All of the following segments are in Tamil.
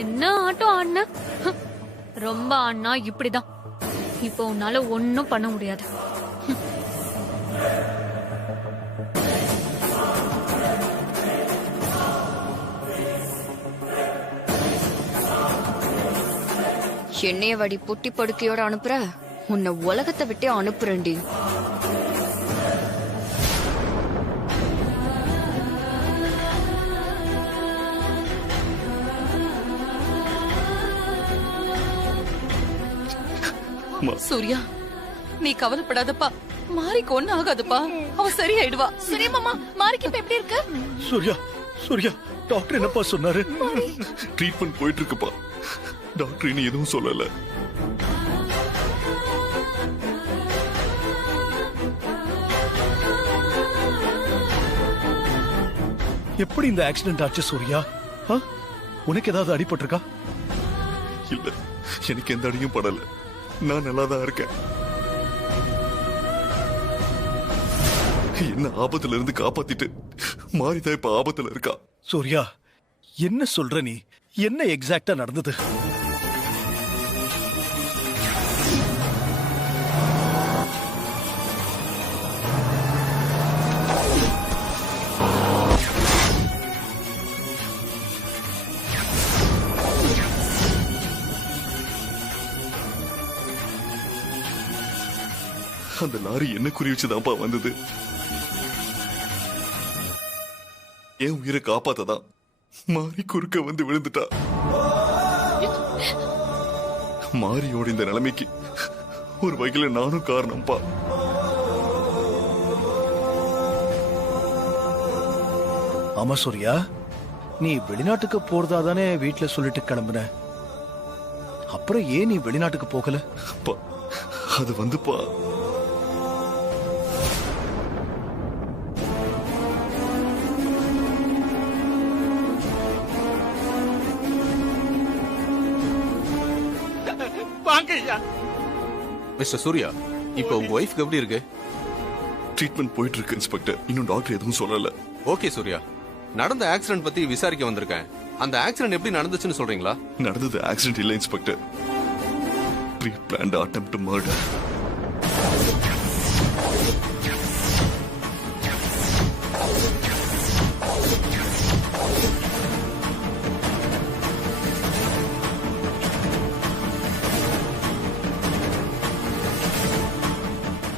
என்ன ஆட்டம் ஆடின? ரொம்ப ஆடினா இப்படிதான். இப்போ உன்னால ஒன்னும் பண்ண முடியாது. என்னைய வடி பொட்டி படுக்கையோட அனுப்புற, உன்னை உலகத்தை விட்டே அனுப்புறேன்டி. சூர்யா, நீ கவலைப்படாதப்பா. மாரிக்கு ஒண்ணு ஆகாதுப்பா, அவ சரியாயிடுவா. சரி மாமா, மாரிக்கு இப்ப எப்படி இருக்கு? சூர்யா, சூர்யா, டாக்டர் என்னப்பா சொன்னாரு? ட்ரீட்மெண்ட் போயிட்டு இருக்குப்பா. டாக்டர் இனி எதுவும் சொல்லல. எப்படி இந்த ஆக்சிடென்ட் ஆச்சு சூர்யா? உனக்கு ஏதாவது அடிபட்டிருக்கா? இல்ல, எனக்கு எந்த அடியும் படல. நான் நல்லாதான் இருக்கேன். என்ன ஆபத்துல இருந்து காப்பாத்திட்டு மாரிதான் இப்ப ஆபத்துல இருக்கா. சூர்யா, என்ன சொல்ற நீ? என்ன எக்ஸாக்டா நடந்தது? அந்த லாரி என்ன குறி வச்சுதான்ப்பா வந்தது. என் உயிரை காப்பாத்ததான் மாறி குறுக்க வந்து விழுந்துட்டா. மாரியோட இந்த நிலைமைக்கு ஒரு வகையில நானும் காரணம்ப்பா. ஆமா சூர்யா, நீ வெளிநாட்டுக்கு போறதா தானே வீட்டுல சொல்லிட்டு கிளம்புன. அப்புறம் ஏன் நீ வெளிநாட்டுக்கு போகல? அது வந்துப்பா, மிஸ்டர் சூர்யா, இப்போ உங்க ஒய்ஃப்க்கு எப்படி இருக்கு? ட்ரீட்மெண்ட் போயிட்டு இருக்கு இன்ஸ்பெக்டர். இன்னும் டாக்டர் எதுவும் சொல்லல. ஓகே சூர்யா, நடந்த ஆக்சிடென்ட் பத்தி விசாரிக்க வந்திருக்கேன். அந்த ஆக்சிடென்ட் எப்படி நடந்துச்சுன்னு சொல்றீங்களா? நடந்தது ஆக்சிடென்ட் இல்ல inspector, pre planned attempt murder.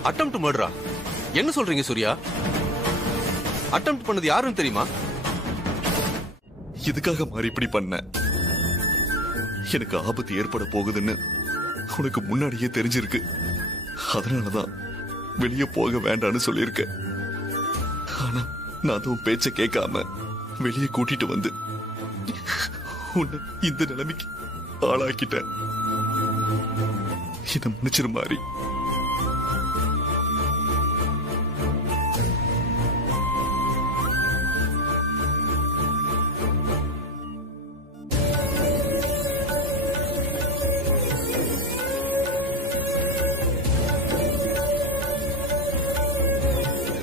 Attempt மர்டரா? என்ன சொல்றீங்க சூர்யா? அட்டெம்ப்ட் பண்ணது யாருன்னு தெரியுமா? இதுக்காக மாறி இப்படி பண்ண? எனக்கு ஆபத்து ஏற்பட போகுதுன்னு உனக்கு முன்னாடியே தெரிஞ்சிருக்கு. அதனாலதான் வெளியே போக வேண்டான்னு சொல்லியிருக்க. ஆனா நான் அதுவும் பேச்ச கேட்காம வெளியே கூட்டிட்டு வந்து உன்னை இந்த நிலைமைக்கு ஆளாக்கிட்டேன். இதை மன்னிச்சிரு மாறி.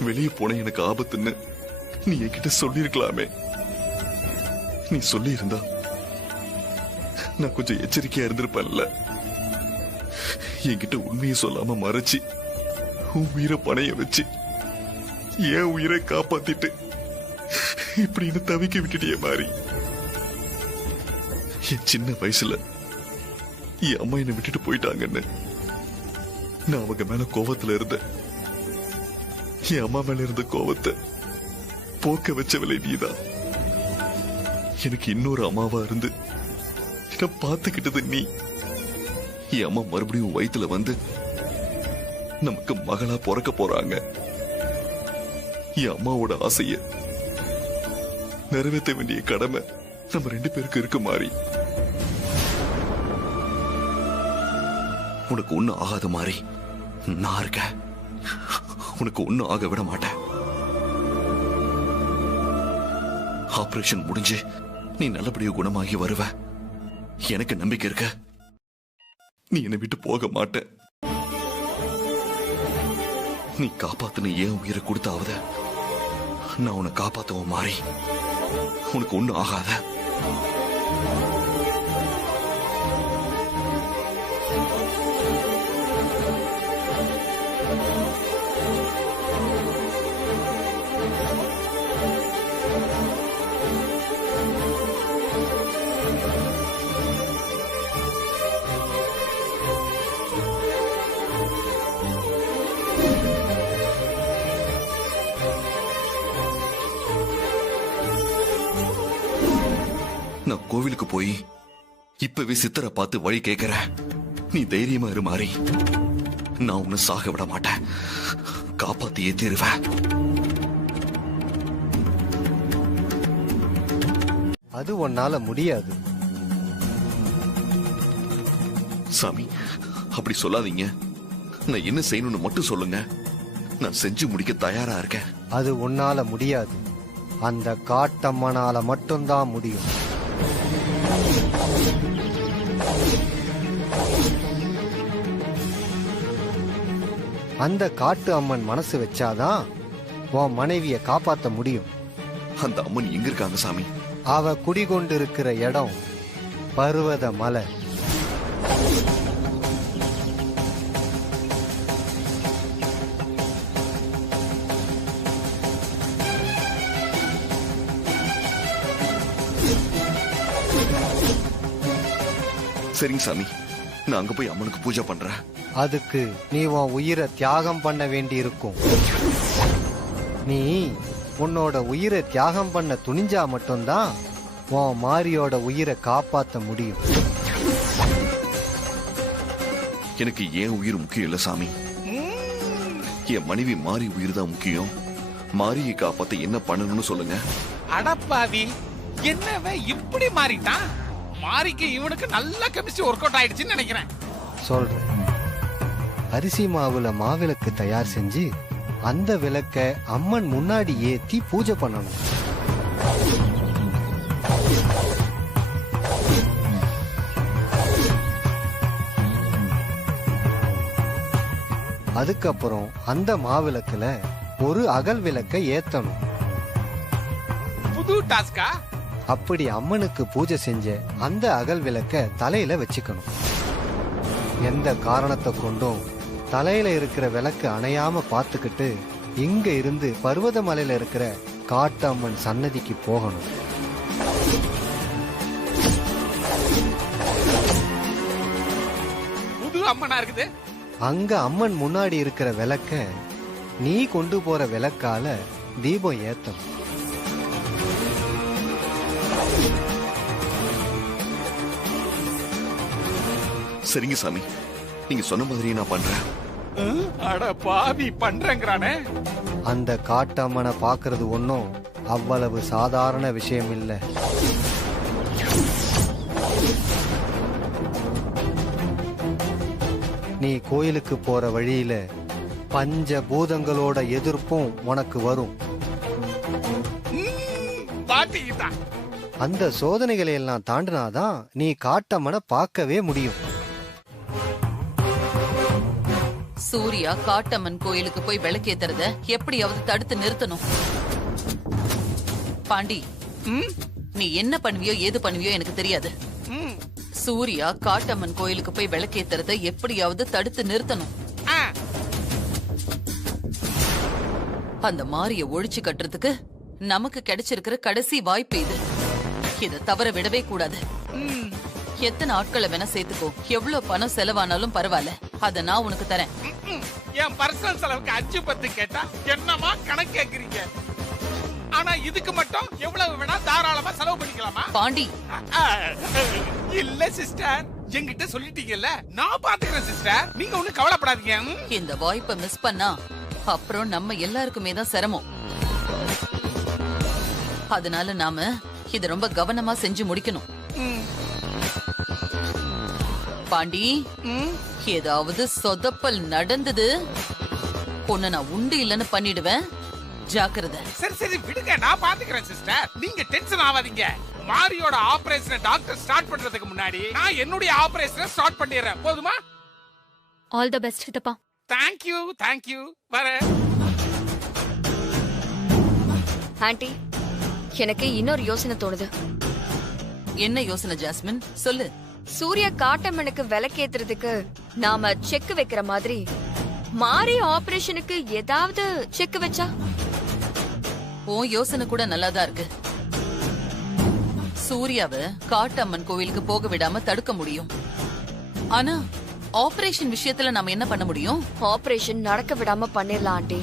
வெளியே போன எனக்கு ஆபத்துன்னு நீ என்கிட்ட சொல்லிருக்கலாமே. நீ சொல்லி இருந்தா நான் கொஞ்சம் எச்சரிக்கையா இருந்திருப்பேன்ல. என்கிட்ட உண்மையை சொல்லாம மறைச்சு உன் உயிரை பணைய வச்சு என் உயிரை காப்பாத்திட்டு இப்படின்னு தவிக்க விட்டுட்டிய மாறி. என் சின்ன வயசுல என் அம்மா என்னை விட்டுட்டு போயிட்டாங்கன்னு நான் அவங்க மேல கோவத்துல இருந்தேன். என் அம்மா மேல இருந்த கோவத்தை போக்க வச்சவளை நீதான். எனக்கு இன்னொரு அம்மாவா இருந்து என்ன பார்த்துக்கிட்டது நீ. என் அம்மா மறுபடியும் வயித்துல வந்து நமக்கு மகளா பிறக்க போறாங்க. என் அம்மாவோட ஆசைய நிறைவேற்ற வேண்டிய கடமை நம்ம 2 பேருக்கு இருக்கு மாறி. உனக்கு ஒண்ணும் ஆகாத மாதிரி நான் இருக்கேன். உனக்கு ஒண்ணும் ஆக விட மாட்டேன். ஆபரேஷன் முடிஞ்சு நீ நல்லபடியா குணமாகி வருவ. எனக்கு நம்பிக்கை இருக்க. நீ என்னை விட்டு போக மாட்ட. நீ காப்பாத்துன ஏன் உயிரை கொடுத்தாவது நான் உன்னை காப்பாத்தவும் மாறி. உனக்கு ஒண்ணும் ஆகாத. நான் கோவிலுக்கு போய் இப்பவே சித்தரை பார்த்து வழி கேட்கிறேன். நீ தைரியமா இரு மாறி. நான் உன்னை சாக விட மாட்டேன், காப்பாத்தியே தீருவேன். அது உன்னால முடியாது. சாமி, அப்படி சொல்லாதீங்க. நான் என்ன செய்யணும்னு மட்டும் சொல்லுங்க. நான் செஞ்சு முடிக்க தயாரா இருக்கேன். அது உன்னால முடியாது. அந்த காட்டம்மனால மட்டும்தான் முடியும். அந்த காட்டு அம்மன் மனசு வச்சாதான் உன் மனைவிய காப்பாத்த முடியும். அந்த அம்மன் எங்க இருக்காங்க சாமி? அவ குடிகொண்டிருக்கிற இடம் பர்வத மலை. சரிங்க சாமி, நான் அங்க போய் அம்மனுக்கு பூஜை பண்றேன். அதுக்கு நீ உன் உயிரை தியாகம் பண்ண வேண்டி இருக்கும். நீ உன்னோட உயிரை தியாகம் பண்ண துணிஞ்சா மட்டும்தான் உன் மாரியோட உயிரை காப்பாத்த முடியும். எனக்கு ஏன் உயிர் முக்கியம் இல்ல சாமி. என் மனைவி மாறி உயிர் தான் முக்கியம். மாரியை காப்பாத்த என்ன பண்ணணும்னு சொல்லுங்க. அடப்பாவி, என்னவன் இப்படி மாறிட்டான்? மாரிக்கு இவனுக்கு நல்ல கெமிஸ்ட்ரி ஒர்க் அவுட் ஆயிடுச்சுன்னு நினைக்கிறேன். சொல்றேன். அரிசி மாவுல மாவிளக்கு தயார் செஞ்சு அந்த விளக்க அம்மன் முன்னாடி ஏத்தி பூஜை பண்ணணும். அதுக்கப்புறம் அந்த மாவிளக்குல ஒரு அகல் விளக்க ஏத்தணும். புது டாஸ்கா? அப்படி அம்மனுக்கு பூஜை செஞ்ச அந்த அகல் விளக்க தலையில வச்சுக்கணும். எந்த காரணத்தை கொண்டும் தலையில இருக்கிற விளக்கு அணையாம பார்த்துக்கிட்டு இங்க இருந்து பர்வத மலையில இருக்கிற காட்டம்மன் சன்னதிக்கு போகணும். புது அம்மனா இருக்குது. அங்க அம்மன் முன்னாடி இருக்கிற விளக்க நீ கொண்டு போற விளக்கால தீபம் ஏத்தணும். சரிங்க சாமி, நீங்க சொன்ன மாதிரி நான் பண்றேன். அட பாவி, பண்றேங்கிறானே. அந்த காட்டம்மனை பாக்குறது ஒன்னும் அவ்வளவு சாதாரண விஷயம் இல்ல. நீ கோயிலுக்கு போற வழியில பஞ்ச பூதங்களோட எதிர்ப்பும் உனக்கு வரும். பாட்டிக்கிட்டான். அந்த சோதனைகளை எல்லாம் தாண்டினாதான் நீ காட்டம்மனை பார்க்கவே முடியும். சூர்யா காட்டம்மன் கோயிலுக்கு போய் விளக்கேத்துறத எப்படியாவது தடுத்து நிறுத்தணும். பாண்டி, நீ என்ன பண்ணுவியோ ஏது பண்ணுவியோ எனக்கு தெரியாது. சூர்யா காட்டம்மன் கோயிலுக்கு போய் விளக்கேத்துறத எப்படியாவது தடுத்து நிறுத்தணும். அந்த மாரிய ஒழிச்சு கட்டுறதுக்கு நமக்கு கிடைச்சிருக்கிற கடைசி வாய்ப்பு இது. இத தவற விடவே கூடாது. எத்தனை ஆட்களை வேணா சேர்த்துக்கோ, எவ்வளவு பணம் செலவானாலும் பரவாயில்ல, அத நான் உனக்கு தரேன். என் பர்சனல் செலவுக்கு 5-10 கேட்டா என்னமா கணக்கு கேக்குறீங்க? ஆனா இதுக்கு மட்டும் எவ்வளவு வேணா தாராளமா செலவு பண்ணிக்கலாமா? பாண்டி, இல்ல சிஸ்டர், என்கிட்ட சொல்லிட்டீங்கல்ல, நான் பாத்துக்கிறேன் சிஸ்டர், நீங்க ஒண்ணு கவலைப்படாதீங்க. இந்த வாய்ப்பை மிஸ் பண்ணா அப்புறம் நம்ம எல்லாருக்குமே தான் சிரமம். அதனால நாம இத ரொம்ப கவனமா செஞ்சு முடிக்கணும். பாண்டி, ஏதாவது சொதப்பல் நடந்தது பொண்ணு நான் உண்டு இல்லன்னு பண்ணிடுவேன், ஜாக்கிரதை. சரி சரி விடுங்க, நான் பாத்துக்கிறேன் சிஸ்டர், நீங்க டென்ஷன் ஆகாதீங்க. மாரியோட ஆபரேஷனை டாக்டர் ஸ்டார்ட் பண்றதுக்கு முன்னாடி நான் என்னுடைய ஆபரேஷனை ஸ்டார்ட் பண்ணிடுறேன், போதுமா? ஆல் தி பெஸ்ட் சித்தப்பா. Thank you thank you. வரேன். ஆண்டி, எனக்கு இன்னொரு யோசனை தோணுது. என்ன யோசனை ஜாஸ்மின், சொல்லு. சூர்யா காட்டம்மனுக்கு விளக்கேத்துறதுக்கு நாம செக் வைக்கிற மாதிரி மாரி ஆபரேஷனுக்கு ஏதாவது செக் வச்சா? உன் யோசனை கூட நல்லாதான் இருக்கு. சூர்யாவை காட்டம்மன் கோவிலுக்கு போக விடாம தடுக்க முடியும். ஆனா ஆபரேஷன் விஷயத்துல நாம என்ன பண்ண முடியும்? ஆபரேஷன் நடக்க விடாம பண்ணிடலாம் ஆண்டி.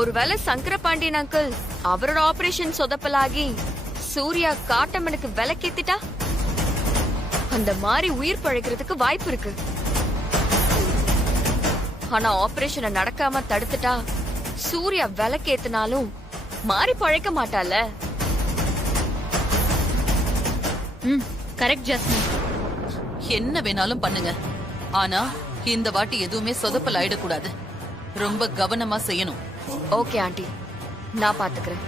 ஒருவேளை சங்கர பாண்டியன் அங்கிள் அவரோட ஆபரேஷன் சொதப்பலாகி சூர்யா காட்டம்மனுக்கு விளக்கேத்திட்டா அந்த மாதிரி உயிர் பழைக்கிறதுக்கு வாய்ப்பு இருக்கு. ஆனா ஆபரேஷனை நடக்காம தடுத்துட்டா சூர்யா விளக்கேத்தினாலும் மாறி பழைக்க மாட்டால. Correct jasmine. என்ன வேணாலும் பண்ணுங்க, ஆனா இந்த வாட்டி எதுவுமே சொதப்பல் ஆயிடக்கூடாது. ரொம்ப கவனமா செய்யணும். ஓகே ஆண்டி, நான் பாத்துக்கிறேன்.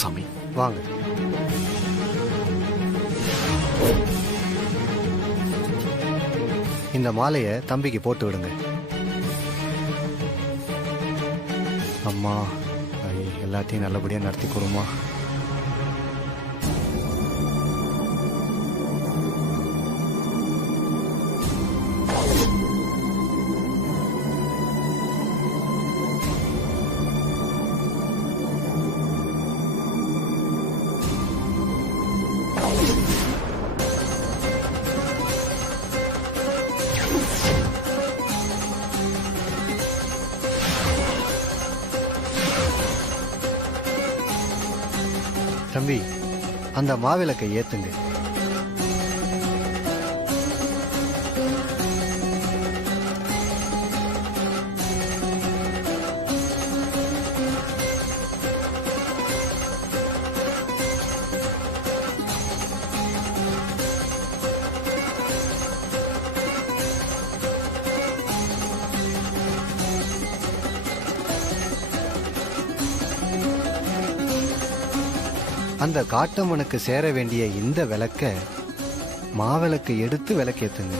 சாமி வாங்க. இந்த மாலையை தம்பிக்கு போட்டு விடுங்க. அம்மா எல்லாத்தையும் நல்லபடியா நடத்தி கொடுமா. தம்பி, அந்த மாவிளக்கை ஏத்துங்க. அந்த காட்டம்மனுக்கு சேர வேண்டிய இந்த விளக்க மாவிளக்கு எடுத்து விளக்கேத்துங்க.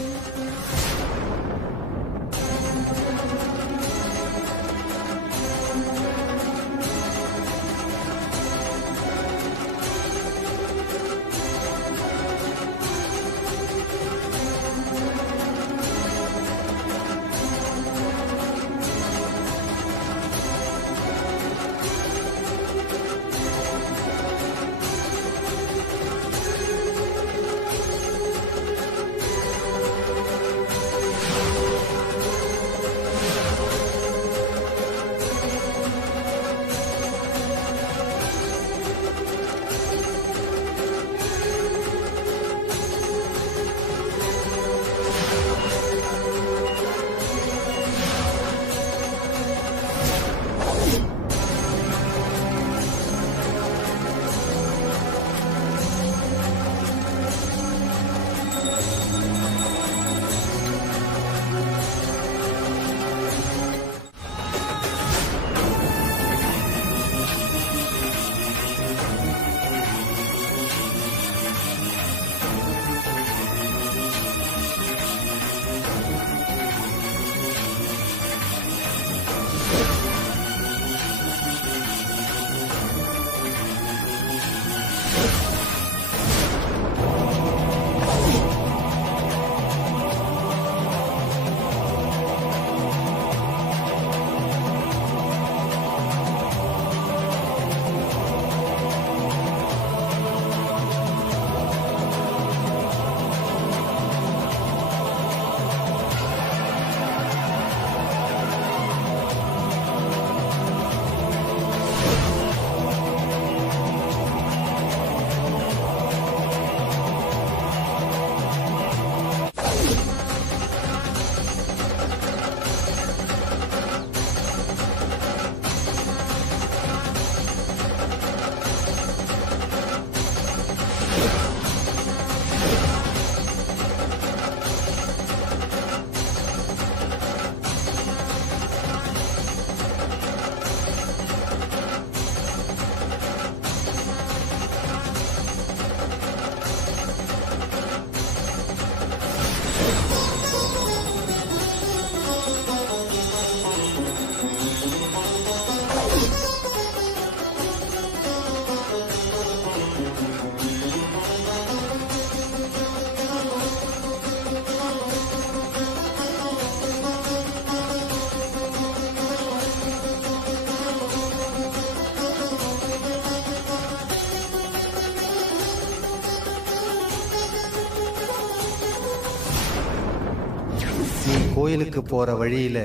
கோயிலுக்கு போற வழியில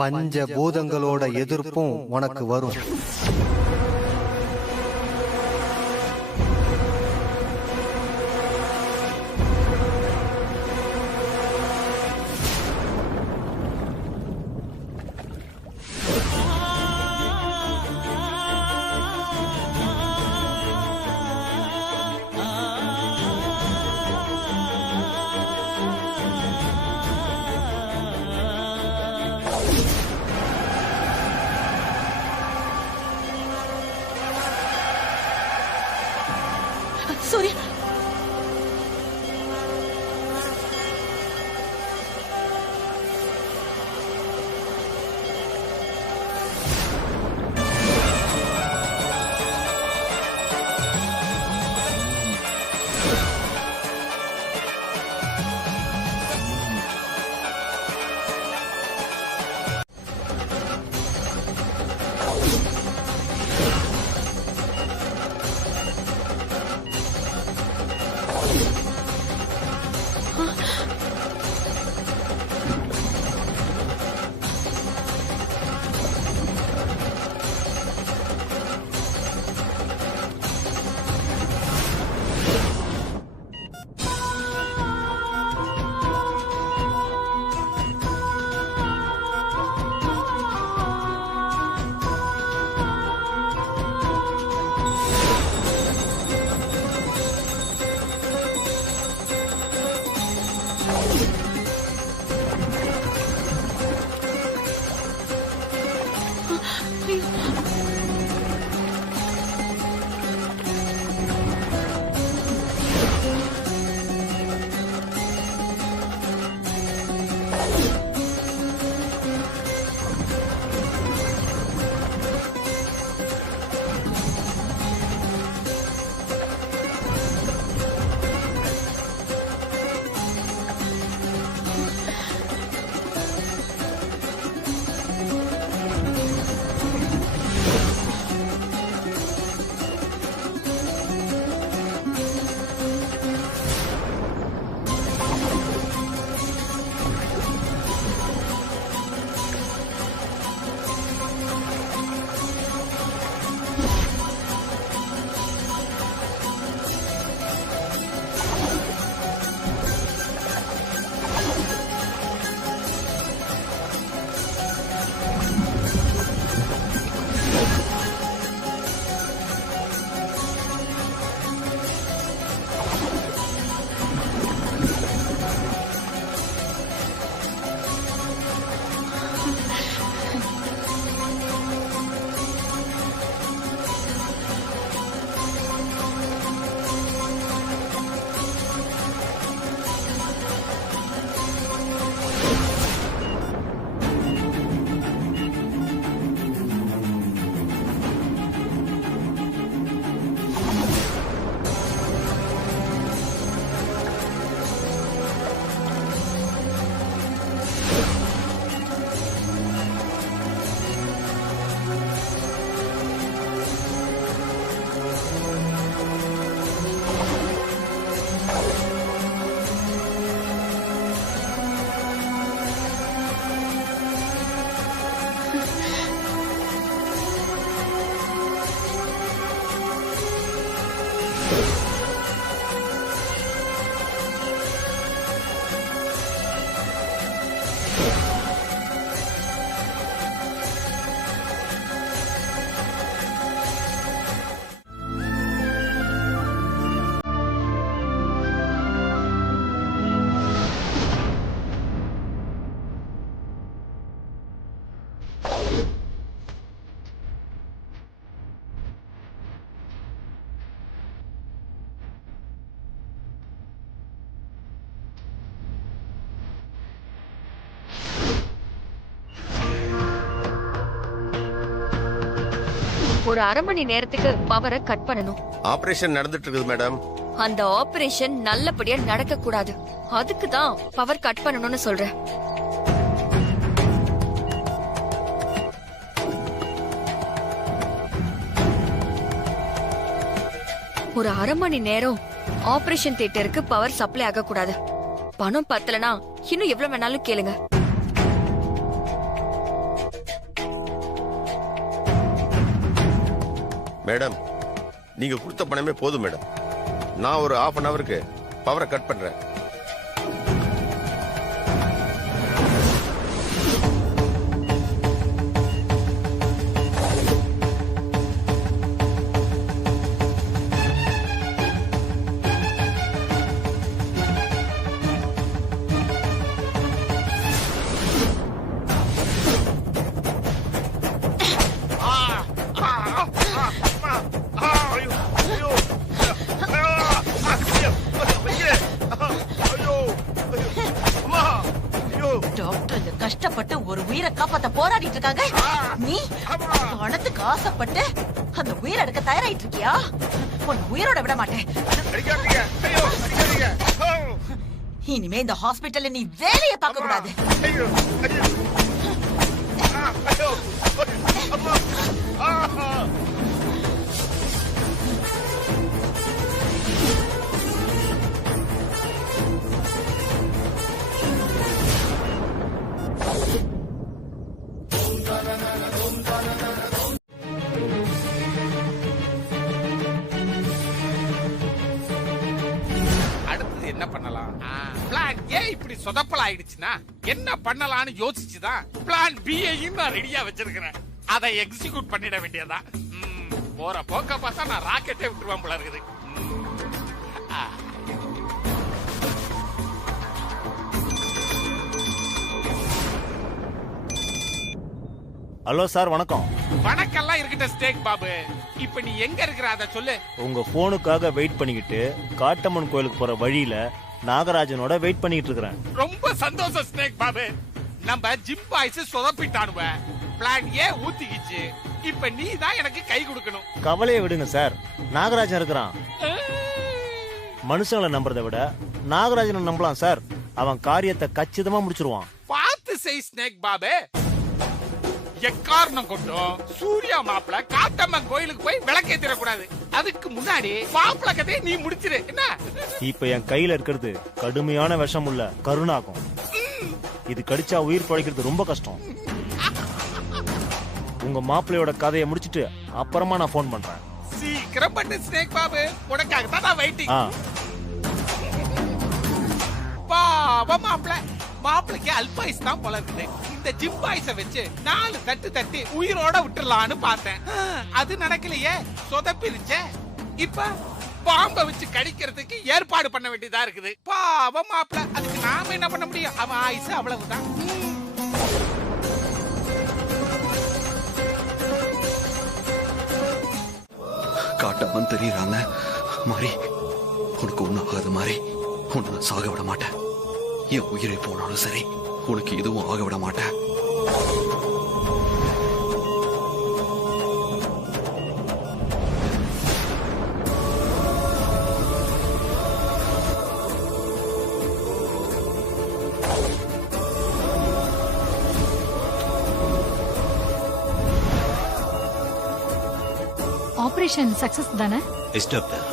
பஞ்ச பூதங்களோட எதிர்ப்பும் உனக்கு வரும். சூர்யா, ஒரு அரை மணி நேரத்துக்கு பவரை கட் பண்ணணும். ஆபரேஷன் நடந்துட்டு இருக்குது மேடம். அந்த ஆபரேஷன் நல்லபடியா நடக்க கூடாது. அதுக்கு தான் பவர் கட் பண்ணணும்னு சொல்றேன். ஒரு அரை மணி நேரம் ஆபரேஷன் தியேட்டருக்கு பவர் சப்ளை ஆக கூடாது. பணம் பத்தலனா இன்னும் எவ்வளவு வேணாலும் கேளுங்க. மேடம் நீங்க கொடுத்த பணமே போதும் மேடம். நான் ஒரு half an hourக்கு பவரை கட் பண்றேன். டாக்டர் கஷ்டப்பட்டு ஒரு உயிரை காப்பாத்த போராடிட்டு இருக்காங்க. நீ பணத்துக்கு ஆசைப்பட்டு அந்த உயிரை எடுக்க தயாராயிட்டு இருக்கியா? உன் உயிரோட விட மாட்டேன். இனிமே இந்த ஹாஸ்பிட்டல்ல நீ வேலையை பார்க்க கூடாது. என்ன பண்ணலாம்? பிளான் ஏ இப்படி சொதப்பல் ஆயிடுச்சுன்னா என்ன பண்ணலாம்னு யோசிச்சுதான் பிளான் பியையும் நான் ரெடியா வச்சிருக்கிறேன். அதை எக்ஸிக்யூட் பண்ணிட வேண்டியதா. போற போக்க பார்த்தா நான் ராக்கெட்டே விட்டுருவேன் போல இருக்குது. ஹலோ சார், வணக்கம். வணக்கம்லாம் இருக்கட்டும் ஸ்டேக் பாபு. இப்ப நீ எங்க இருக்கிற அத சொல்லு. உங்க போனுக்காக வெயிட் பண்ணிக்கிட்டு காட்டம்மன் கோயிலுக்கு போற வழியில நாகராஜனோட வெயிட் பண்ணிட்டு இருக்கிறேன். ரொம்ப சந்தோஷம் ஸ்னேக் பாபு. நம்ம ஜிம் பாய்ஸ் சொதப்பிட்டானுவ. பிளான் ஏ ஊத்திக்கிச்சு. இப்ப நீ தான் எனக்கு கை கொடுக்கணும். கவலையை விடுங்க சார், நாகராஜன் இருக்கிறான். மனுஷங்களை நம்புறதை விட நாகராஜனை நம்பலாம் சார். அவன் காரியத்தை கச்சிதமா முடிச்சிருவான். பார்த்து செய் ஸ்னேக் பாபு. எக்காரணம் கொண்டும் சூர்யா மாப்பிள காட்டம்மன் கோயிலுக்கு போய் விளக்கேத்திர கூடாது. அதுக்கு முன்னாடி மாப்பிள கதையை நீ முடிச்சிரு. என்ன? இப்ப என் கையில இருக்கிறது கடுமையான விஷம் உள்ள கருணாகும். இது கடிச்சா உயிர் பழைக்கிறது ரொம்ப கஷ்டம். உங்க மாப்பிளையோட கதையை முடிச்சிட்டு அப்புறமா நான் போன் பண்றேன். சீக்கிரம் பண்ணு ஸ்னேக் பாபு. உனக்காக தான் நான் வெயிட்டிங். பாவ மாப்பிள. மாப்பிளைக்கு அல்பாயுஸ் தான் போல இருக்குது. இந்த ஜிம் பாய்ஸ வச்சு 4 தட்டு தட்டி உயிரோட விட்டுறலான்னு பார்த்தேன். அது நடக்கலையே, சொதப்பிருச்சே. இப்ப பாம்பை வச்சு கடிக்கிறதுக்கு ஏற்பாடு பண்ண வேண்டியதா இருக்குது. பாவம் மாப்பிள. அதுக்கு நாம என்ன பண்ண முடியும்? அவன் ஆயுசு அவ்வளவுதான். காட்டம்மன் தெரியறாங்க மாறி. உனக்கு ஒண்ணும் ஆகாது மாறி. உன்னை நான் சாக விட மாட்டேன். என் உயிரை போனாலும் சரி, உனக்கு எதுவும் ஆக விட மாட்டேன். ஆபரேஷன் சக்சஸ் தானே? Yes doctor.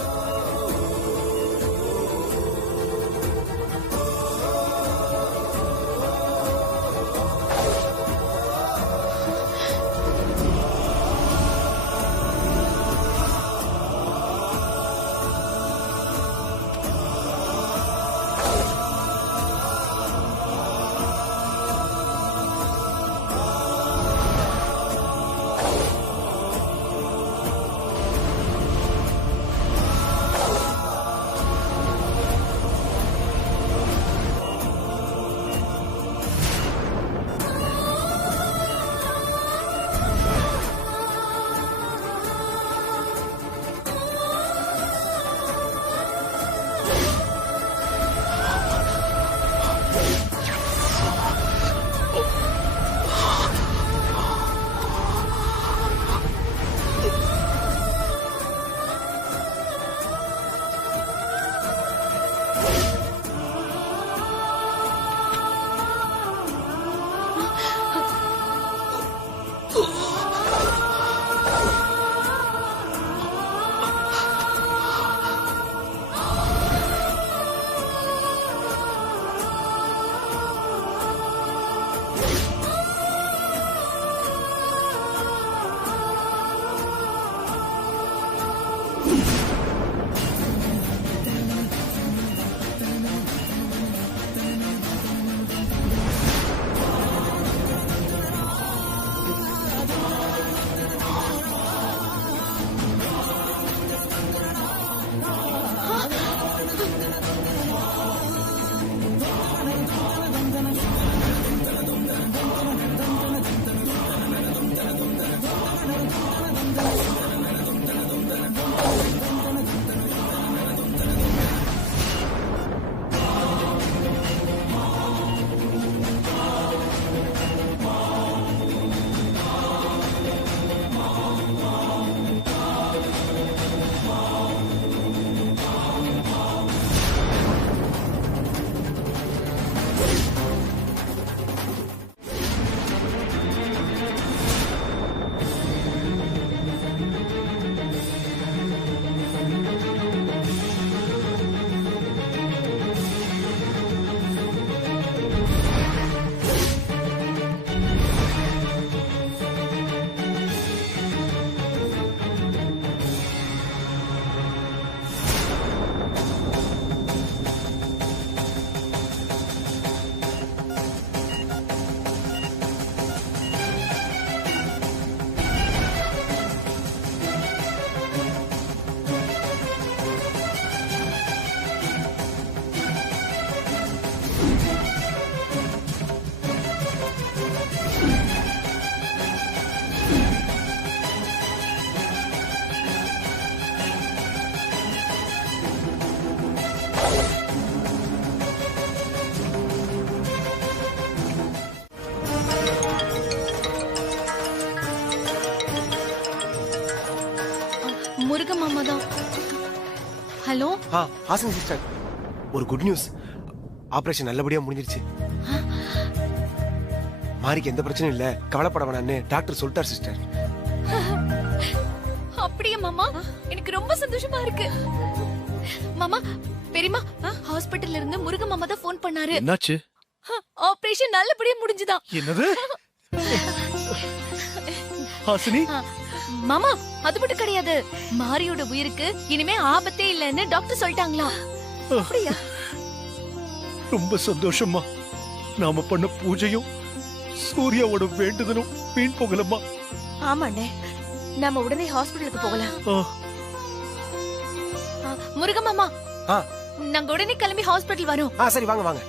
முருகன் மாமா தான். ஹலோ ஹாசன் சிஸ்டர், ஒரு குட் நியூஸ். ஆபரேஷன் நல்லபடியா முடிஞ்சிருச்சு. மாரிக்கு எந்த பிரச்சனையும் இல்ல, கவலைப்பட வேணாம்னு டாக்டர் சொல்லிட்டார் சிஸ்டர். அப்படியே மாமா, எனக்கு ரொம்ப சந்தோஷமா இருக்கு. மாமா, பெரியமா ஹாஸ்பிடல்ல இருந்து முருகன் மாமா தான் ஃபோன் பண்ணாரு. என்னாச்சு? ஆபரேஷன் நல்லபடியா முடிஞ்சுதான். என்னது? ஹாசினி, மாமா அது மட்டும் கிடையாது, மாரியோட உயிருக்கு இனிமே ஆபத்தே இல்லைன்னு டாக்டர் சொல்லிட்டாங்களா. அப்படியா? ரொம்ப சந்தோஷமா. நாம பண்ண பூஜையும் சூர்யாவோட வேண்டுதலும் வீண் போகலம்மா. ஆமாண்ணே, நாம உடனே ஹாஸ்பிடலுக்கு போகலாம். முருகன் மாமா, நாங்க உடனே கிளம்பி ஹாஸ்பிடல் வரோம். சரி வாங்க வாங்க.